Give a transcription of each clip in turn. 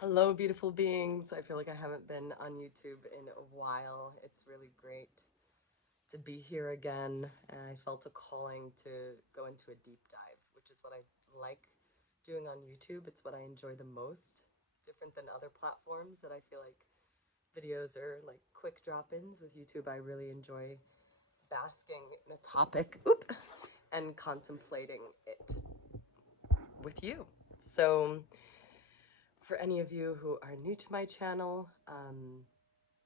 Hello, beautiful beings. I feel like I haven't been on YouTube in a while. It's really great to be here again. And I felt a calling to go into a deep dive, which is what I like doing on YouTube. It's what I enjoy the most, different than other platforms that I feel like videos are like quick drop ins. With YouTube, I really enjoy basking in a topic and contemplating it with you. So, for any of you who are new to my channel,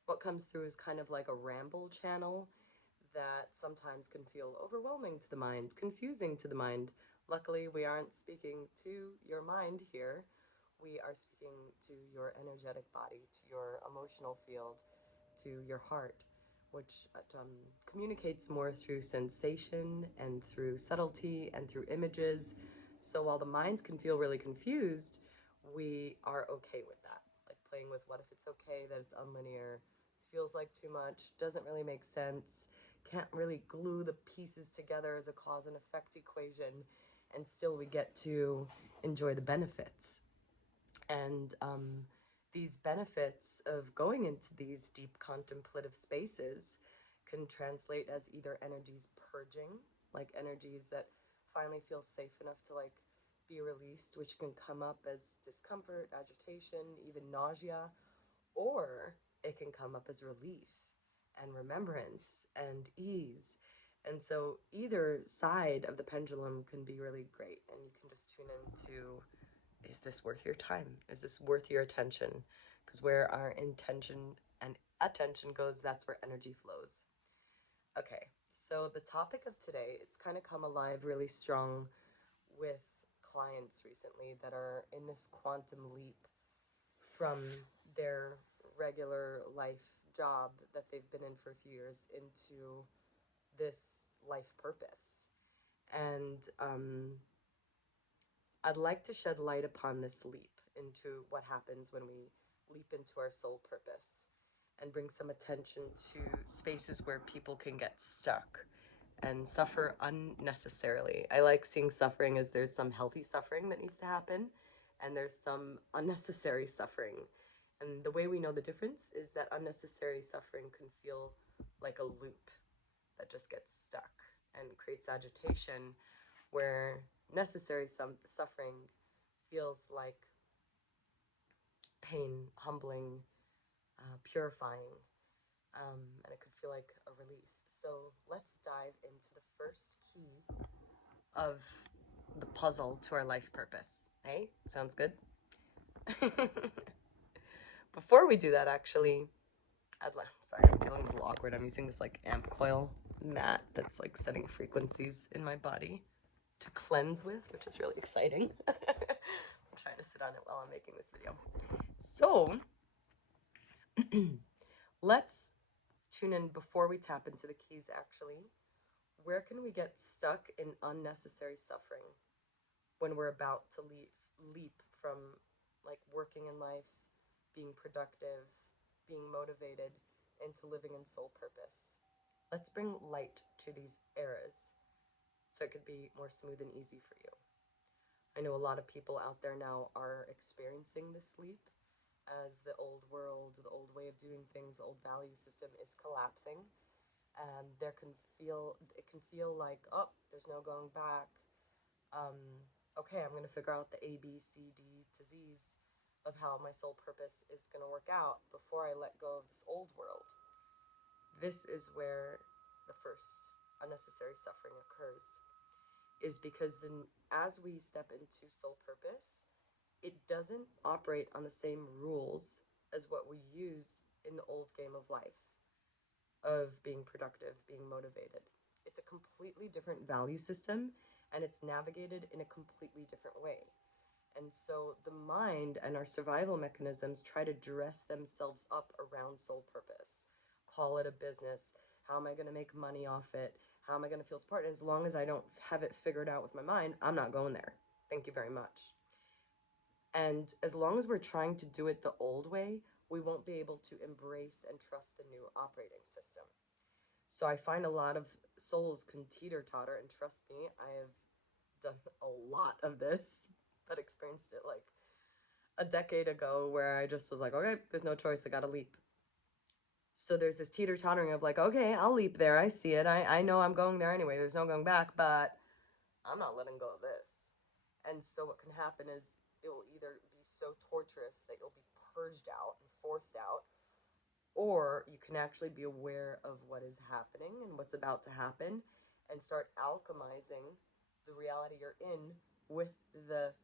what comes through is kind of like a ramble channel that sometimes can feel overwhelming to the mind, confusing to the mind. Luckily, we aren't speaking to your mind here. We are speaking to your energetic body, to your emotional field, to your heart, which communicates more through sensation and through subtlety and through images. So while the mind can feel really confused, we are okay with that. Like playing with what if it's okay that it's unlinear, feels like too much, doesn't really make sense, can't really glue the pieces together as a cause and effect equation, and still we get to enjoy the benefits. And these benefits of going into these deep contemplative spaces can translate as either energies purging, like energies that finally feel safe enough to like be released, which can come up as discomfort, agitation, even nausea, or it can come up as relief and remembrance and ease. And so either side of the pendulum can be really great, and you can just tune into, is this worth your time? Is this worth your attention? Because where our intention and attention goes, that's where energy flows. Okay, so the topic of today, it's kind of come alive really strong with clients recently that are in this quantum leap from their regular life job that they've been in for a few years into this life purpose. And I'd like to shed light upon this leap into what happens when we leap into our soul purpose and bring some attention to spaces where people can get stuck and suffer unnecessarily. I like seeing suffering as there's some healthy suffering that needs to happen and there's some unnecessary suffering. And the way we know the difference is that unnecessary suffering can feel like a loop that just gets stuck and creates agitation, where necessary suffering feels like pain, humbling, purifying, and it could feel like a release. So let's dive into the first key of the puzzle to our life purpose. Hey, sounds good? Before we do that, actually, sorry, I'm feeling a little awkward. I'm using this like amp coil mat that's like setting frequencies in my body to cleanse with, which is really exciting. I'm trying to sit on it while I'm making this video. So, let's tune in before we tap into the keys actually. Where can we get stuck in unnecessary suffering when we're about to leap from like working in life, being productive, being motivated into living in soul purpose? Let's bring light to these eras so it could be more smooth and easy for you. I know a lot of people out there now are experiencing this leap as the old world, the old way of doing things, the old value system is collapsing. And it can feel like, oh, there's no going back. Um, okay, I'm going to figure out the A, B, C, D to Z's of how my soul purpose is going to work out before I let go of this old world. This is where the first unnecessary suffering occurs, is because then as we step into soul purpose, it doesn't operate on the same rules as what we used in the old game of life, of being productive, being motivated. It's a completely different value system, and it's navigated in a completely different way. And so the mind and our survival mechanisms try to dress themselves up around soul purpose. Call it a business. How am I going to make money off it? How am I going to feel support? As long as I don't have it figured out with my mind, I'm not going there. Thank you very much. And as long as we're trying to do it the old way, we won't be able to embrace and trust the new operating system. So I find a lot of souls can teeter-totter, and trust me, I have done a lot of this, but experienced it like a decade ago where I just was like, okay, there's no choice, I gotta leap. So there's this teeter-tottering of like, okay, I'll leap there, I see it, I know I'm going there anyway, there's no going back, but I'm not letting go of this. And so what can happen is it will either be so torturous that you'll be purged out and forced out, or you can actually be aware of what is happening and what's about to happen and start alchemizing the reality you're in with the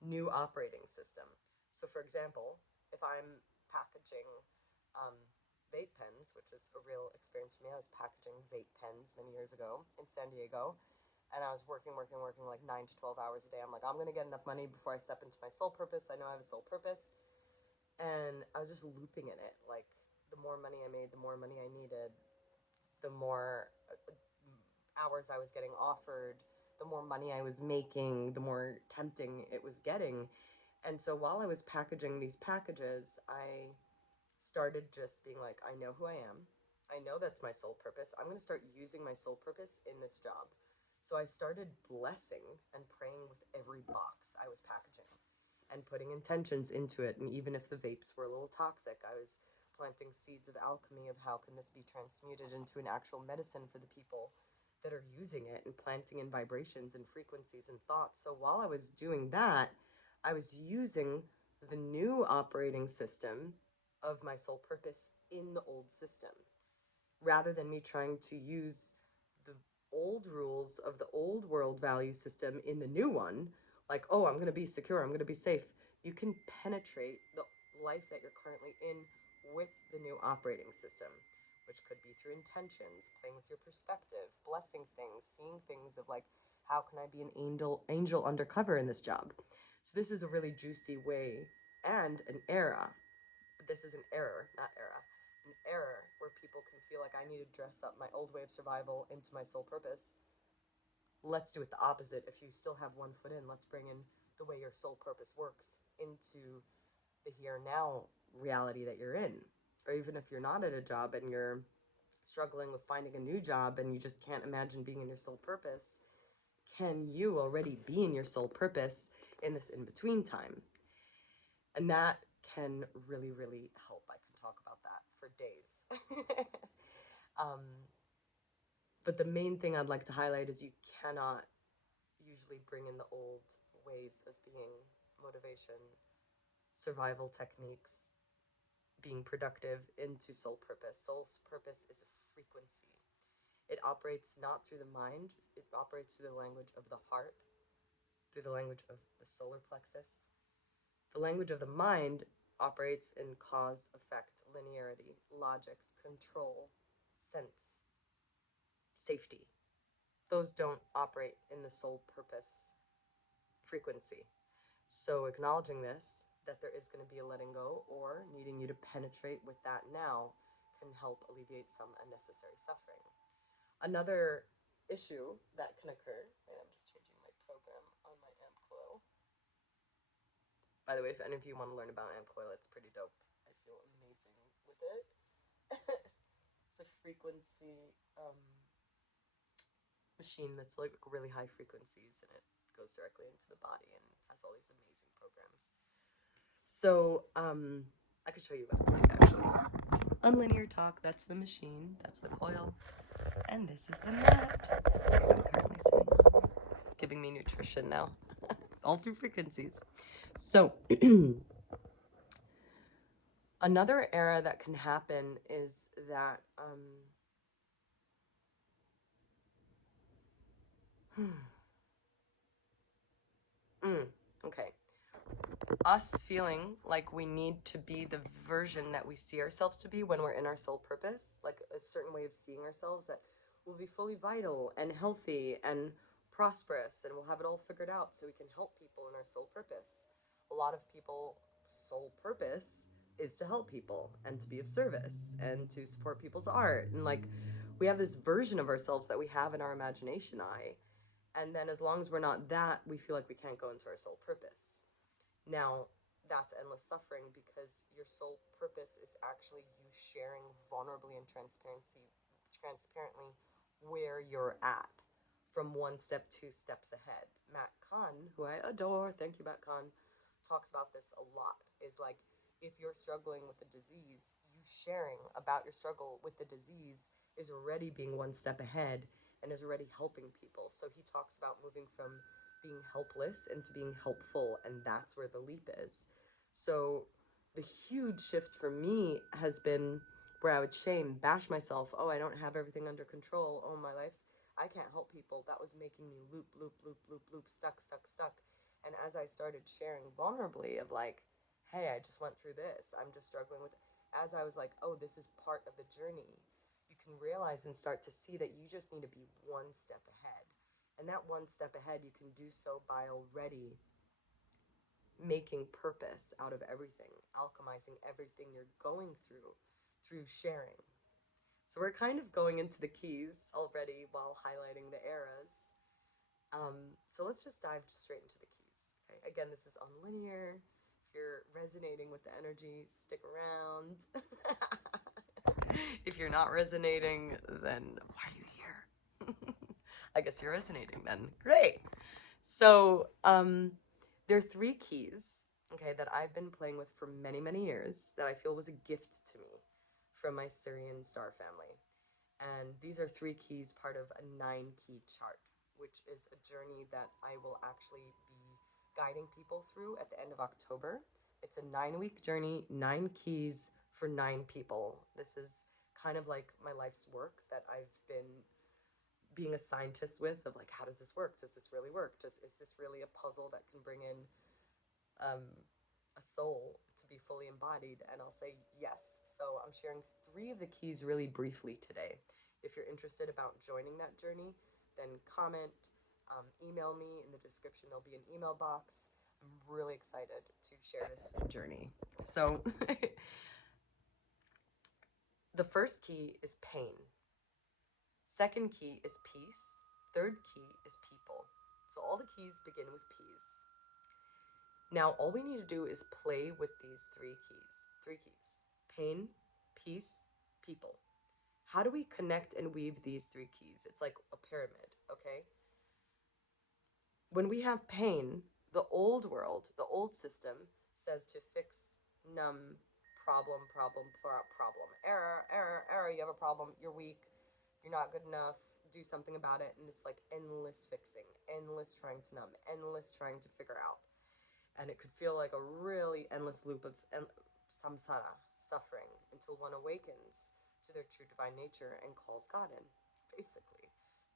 new operating system. So, for example, if I'm packaging um, vape pens, which was a real experience for me, I was packaging vape pens many years ago in San Diego, and I was working like 9 to 12 hours a day. I'm like, I'm going to get enough money before I step into my soul purpose. I know I have a soul purpose. And I was just looping in it. Like, the more money I made, the more money I needed, the more hours I was getting offered, the more money I was making, the more tempting it was getting. And so while I was packaging these packages, I started just being like, I know who I am. I know that's my soul purpose. I'm going to start using my soul purpose in this job. So I started blessing and praying with every box I was packaging and putting intentions into it. And even if the vapes were a little toxic, I was planting seeds of alchemy of how can this be transmuted into an actual medicine for the people that are using it, and planting in vibrations and frequencies and thoughts. So while I was doing that, I was using the new operating system of my soul purpose in the old system, rather than me trying to use the old rules of the old world value system in the new one. Like, oh, I'm going to be secure, I'm going to be safe. You can penetrate the life that you're currently in with the new operating system, which could be through intentions, playing with your perspective, blessing things, seeing things of like, how can I be an angel undercover in this job? So this is a really juicy way and an era. This is an error, not era. An error where people can feel like I need to dress up my old way of survival into my soul purpose. Let's do it the opposite. If you still have one foot in, let's bring in the way your soul purpose works into the here now reality that you're in. Or even if you're not at a job and you're struggling with finding a new job and you just can't imagine being in your soul purpose, can you already be in your soul purpose in this in between time? And that can really, really help. I can talk about that for days. um, but the main thing I'd like to highlight is you cannot usually bring in the old ways of being, motivation, survival techniques, being productive into soul purpose. Soul's purpose is a frequency. It operates not through the mind, it operates through the language of the heart, through the language of the solar plexus. The language of the mind operates in cause, effect, linearity, logic, control, sense, safety. Those don't operate in the soul purpose frequency. So acknowledging this, that there is going to be a letting go or needing you to penetrate with that now, can help alleviate some unnecessary suffering. Another issue that can occur, and I'm just changing my program on my amp coil. By the way, if any of you want to learn about amp coil, it's pretty dope. I feel amazing with it. It's a frequency machine that's like really high frequencies, and it goes directly into the body and has all these amazing programs. So I could show you what it's like actually. Unlinear talk, that's the machine, that's the coil, and this is the mat I'm currently sitting on, giving me nutrition now, all through frequencies. So another error that can happen is that okay, us feeling like we need to be the version that we see ourselves to be when we're in our soul purpose, like a certain way of seeing ourselves that will be fully vital and healthy and prosperous, and we'll have it all figured out so we can help people in our soul purpose. A lot of people, soul purpose is to help people and to be of service and to support people's art, and like we have this version of ourselves that we have in our imagination eye, and then as long as we're not that, we feel like we can't go into our soul purpose. Now, that's endless suffering, because your soul purpose is actually you sharing vulnerably and transparently where you're at, from one step, 2 steps ahead. Matt Kahn, who I adore, thank you, Matt Kahn, talks about this a lot, is like, if you're struggling with a disease, you sharing about your struggle with the disease is already being one step ahead and is already helping people. So he talks about moving from being helpless into being helpful, and that's where the leap is. So the huge shift for me has been where I would bash myself. Oh, I don't have everything under control. Oh, my life's, I can't help people. That was making me loop, loop, loop, loop, loop, stuck, stuck, stuck. And as I started sharing vulnerably of like, hey, I just went through this, I'm just struggling with it. As I was like, oh, this is part of the journey, you can realize and start to see that you just need to be one step ahead. And that one step ahead, you can do so by already making purpose out of everything, alchemizing everything you're going through sharing. So we're kind of going into the keys already while highlighting the eras. So let's just dive straight into the keys. Okay? Again, this is unlinear. If you're resonating with the energy, stick around. If you're not resonating, then why are you here? I guess you're resonating then. Great. So there are 3 keys, okay, that I've been playing with for many, many years that I feel was a gift to me from my Syrian star family. And these are 3 keys, part of a 9-key chart, which is a journey that I will actually be guiding people through at the end of October. It's a 9-week journey, 9 keys for 9 people. This is kind of like my life's work that I've been being a scientist with, of like, how does this work? Does this really work? Is this really a puzzle that can bring in a soul to be fully embodied? And I'll say yes. So I'm sharing 3 of the keys really briefly today. If you're interested about joining that journey, then comment, email me. In the description, there'll be an email box. I'm really excited to share this journey. So the first key is pain. Second key is peace. Third key is people. So all the keys begin with P's. Now, all we need to do is play with these 3 keys. 3 keys. Pain, peace, people. How do we connect and weave these 3 keys? It's like a pyramid, okay? When we have pain, the old world, the old system says to fix, numb, problem, error, error, error, you have a problem, you're weak, you're not good enough, do something about it. And it's like endless fixing, endless trying to numb, endless trying to figure out. And it could feel like a really endless loop of samsara, suffering, until one awakens to their true divine nature and calls God in, basically.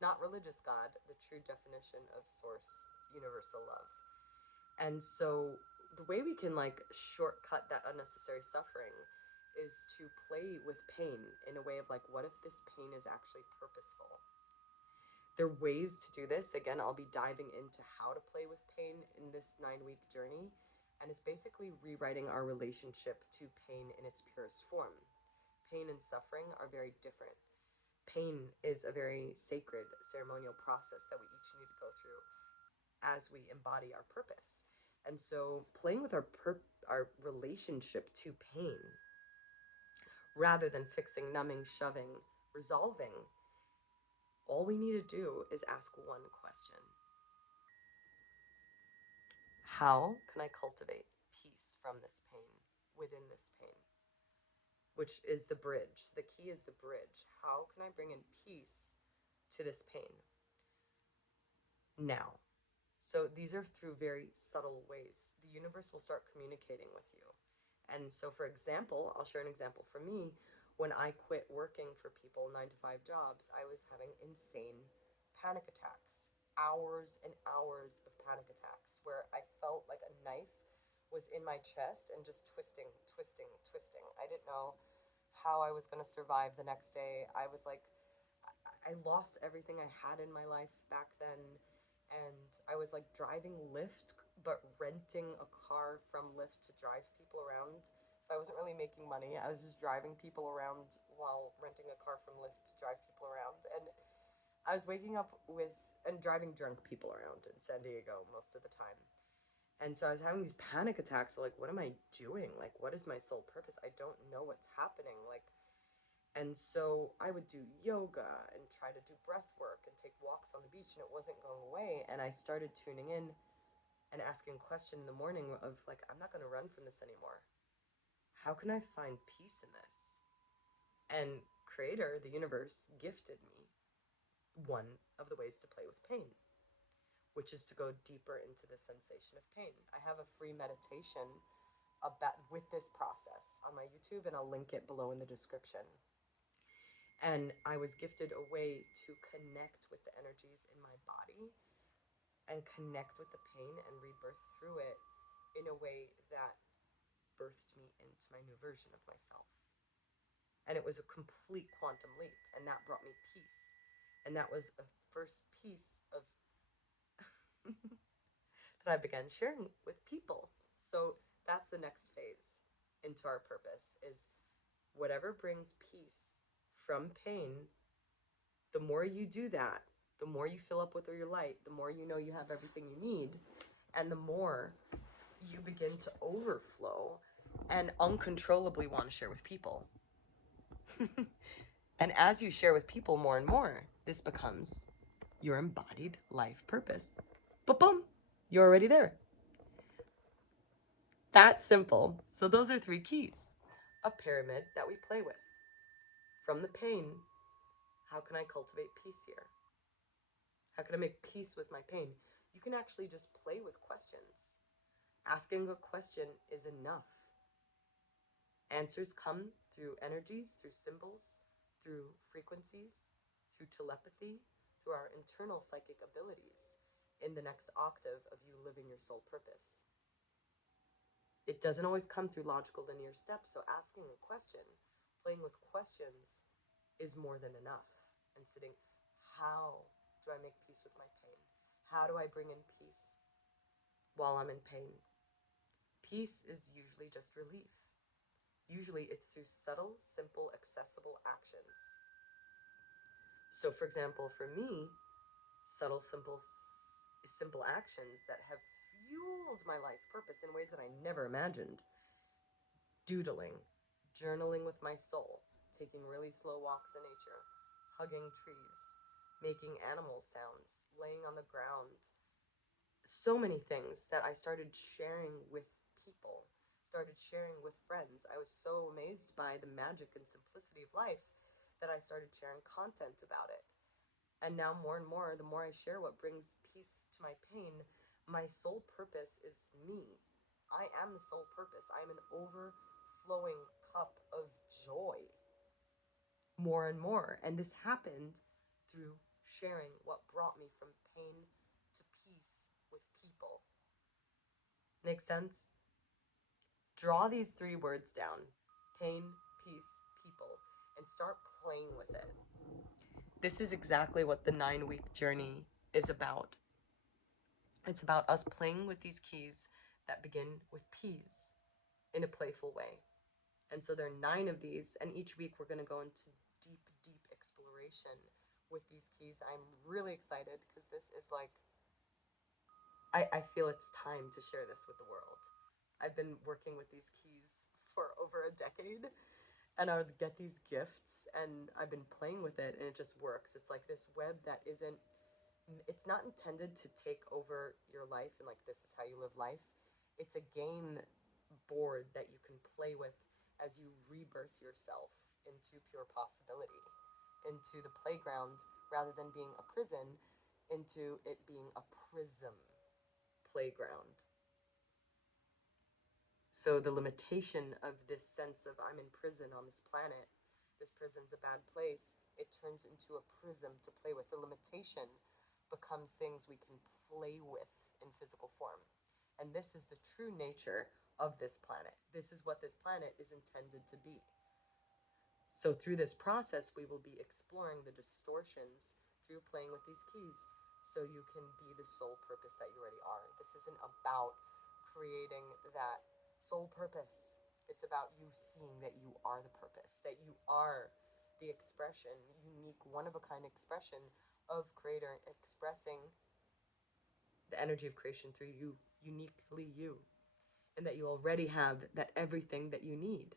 Not religious God, the true definition of source, universal love. And so the way we can like shortcut that unnecessary suffering is to play with pain in a way of like, what if this pain is actually purposeful? There are ways to do this. Again, I'll be diving into how to play with pain in this 9-week journey. And it's basically rewriting our relationship to pain in its purest form. Pain and suffering are very different. Pain is a very sacred ceremonial process that we each need to go through as we embody our purpose. And so playing with our relationship to pain, rather than fixing, numbing, shoving, resolving, all we need to do is ask one question. How can I cultivate peace from this pain, within this pain? Which is the bridge. The key is the bridge. How can I bring in peace to this pain? Now. So these are through very subtle ways. The universe will start communicating with you. And so, for example, I'll share an example for me. When I quit working for people 9-to-5 jobs, I was having insane panic attacks. Hours and hours of panic attacks where I felt like a knife was in my chest and just twisting, twisting, twisting. I didn't know how I was going to survive the next day. I was like, I lost everything I had in my life back then. And I was like driving Lyft, but renting a car from Lyft to drive people around. So I wasn't really making money. I was just driving people around while renting a car from Lyft to drive people around. And I was waking up and driving drunk people around in San Diego most of the time. And so I was having these panic attacks. So like, what am I doing? Like, what is my sole purpose? I don't know what's happening. Like, and so I would do yoga and try to do breath work and take walks on the beach, and it wasn't going away. And I started tuning in, and asking a question in the morning of like, I'm not going to run from this anymore. How can I find peace in this? And Creator, the universe, gifted me one of the ways to play with pain, which is to go deeper into the sensation of pain. I have a free meditation about with this process on my YouTube, and I'll link it below in the description. And I was gifted a way to connect with the energies in my body and connect with the pain and rebirth through it in a way that birthed me into my new version of myself. And it was a complete quantum leap, and that brought me peace. And that was a first piece of that I began sharing with people. So that's the next phase into our purpose, is whatever brings peace from pain. The more you do that, the more you fill up with your light, the more you know you have everything you need, and the more you begin to overflow and uncontrollably want to share with people. And as you share with people more and more, this becomes your embodied life purpose. Boom, you're already there. That simple. So those are 3 keys. A pyramid that we play with. From the pain, how can I cultivate peace here? How can I make peace with my pain? You can actually just play with questions. Asking a question is enough. Answers come through energies, through symbols, through frequencies, through telepathy, through our internal psychic abilities in the next octave of you living your soul purpose. It doesn't always come through logical linear steps, so asking a question, playing with questions, is more than enough. And sitting, how do I make peace with my pain? How do I bring in peace while I'm in pain? Peace is usually just relief. Usually it's through subtle, simple, accessible actions. So for example, for me, subtle, simple actions that have fueled my life purpose in ways that I never imagined. Doodling, journaling with my soul, taking really slow walks in nature, hugging trees, making animal sounds, laying on the ground. So many things that I started sharing with people, started sharing with friends. I was so amazed by the magic and simplicity of life that I started sharing content about it. And now more and more, the more I share what brings peace to my pain, my soul purpose is me. I am the soul purpose. I am an overflowing cup of joy. More and more. And this happened through sharing what brought me from pain to peace with people. Make sense? Draw these 3 words down: pain, peace, people, and start playing with it. This is exactly what the 9-week journey is about. It's about us playing with these keys that begin with P's in a playful way. And so there are 9 of these, and each week we're going to go into deep, deep exploration with these keys. I'm really excited because this is like, I feel it's time to share this with the world. I've been working with these keys for over a decade, and I would get these gifts, and I've been playing with it, and it just works. It's like this web that isn't, it's not intended to take over your life and like, this is how you live life. It's a game board that you can play with as you rebirth yourself into pure possibility, into the playground, rather than being a prison, into it being a prism playground. So the limitation of this sense of I'm in prison on this planet, this prison's a bad place, it turns into a prism to play with. The limitation becomes things we can play with in physical form. And this is the true nature of this planet. This is what this planet is intended to be. So through this process, we will be exploring the distortions through playing with these keys, so you can be the soul purpose that you already are. This isn't about creating that soul purpose. It's about you seeing that you are the purpose, that you are the expression, unique, one-of-a-kind expression of Creator, expressing the energy of creation through you, uniquely you, and that you already have that everything that you need.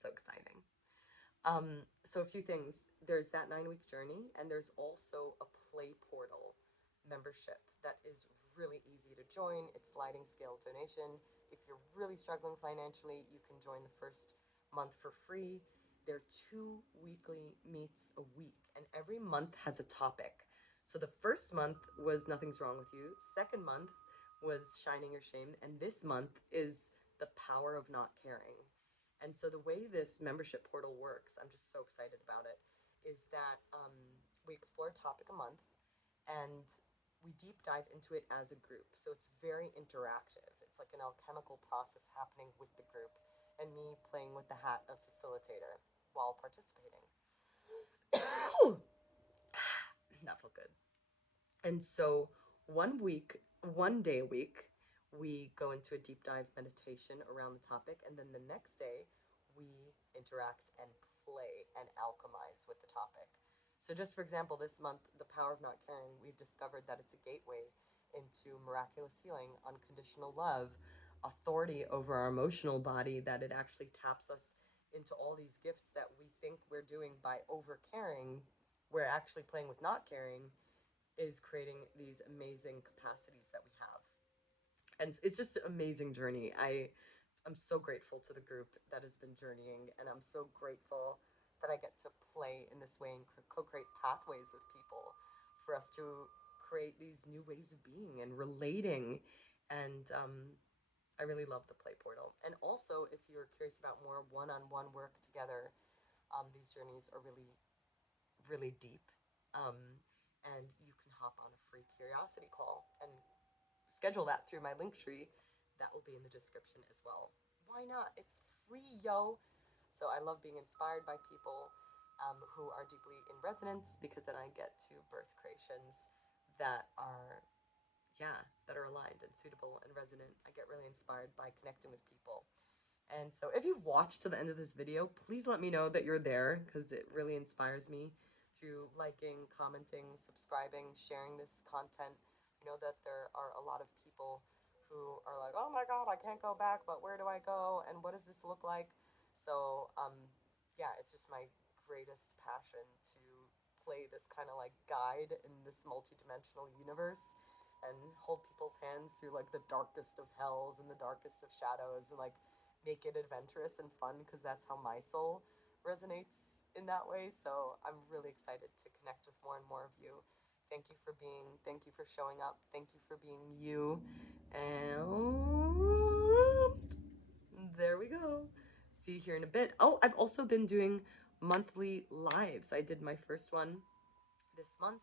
So exciting. So a few things. There's that 9-week journey, and there's also a play portal membership that is really easy to join. It's sliding scale donation. If you're really struggling financially, you can join the first month for free. There are 2 weekly meets a week, and every month has a topic. So the first month was Nothing's Wrong with You. Second month was Shining Your Shame. And this month is The Power of Not Caring. And so the way this membership portal works, I'm just so excited about it, is that we explore a topic a month and we deep dive into it as a group. So it's very interactive. It's like an alchemical process happening with the group and me playing with the hat of facilitator while participating. That felt good. And so 1 week, 1 day a week, we go into a deep dive meditation around the topic. And then the next day, we interact and play and alchemize with the topic. So, just for example, this month, The Power of Not Caring, we've discovered that it's a gateway into miraculous healing, unconditional love, authority over our emotional body, that it actually taps us into all these gifts that we think we're doing by over caring. We're actually playing with not caring, is creating these amazing capacities that we have. And it's just an amazing journey. I'm so grateful to the group that has been journeying, and I'm so grateful that I get to play in this way and co-create pathways with people for us to create these new ways of being and relating. And I really love the Play Portal. And also, if you're curious about more one-on-one work together, these journeys are really, really deep. Um, and you can hop on a free curiosity call and schedule that through my Linktree. That will be in the description as well. Why not? It's free, yo. So I love being inspired by people who are deeply in resonance, because then I get to birth creations that are, yeah, that are aligned and suitable and resonant. I get really inspired by connecting with people. And so if you've watched to the end of this video, please let me know that you're there, because it really inspires me through liking, commenting, subscribing, sharing this content. I know that there are a lot of people who are like, oh my God, I can't go back, but where do I go? And what does this look like? So, yeah, it's just my greatest passion to play this kind of like guide in this multidimensional universe and hold people's hands through like the darkest of hells and the darkest of shadows, and like make it adventurous and fun, because that's how my soul resonates in that way. So I'm really excited to connect with more and more of you. Thank you for being, thank you for showing up, thank you for being you. And there we go. See you here in a bit. Oh, I've also been doing monthly lives. I did my first one this month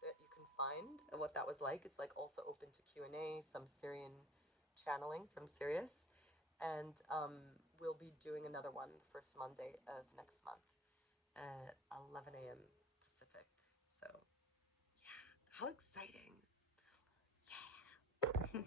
that you can find, and what that was like. It's like also open to Q&A, some Syrian channeling from Sirius. And we'll be doing another one the first Monday of next month at 11 a.m. Pacific. So, yeah, how exciting! Yeah.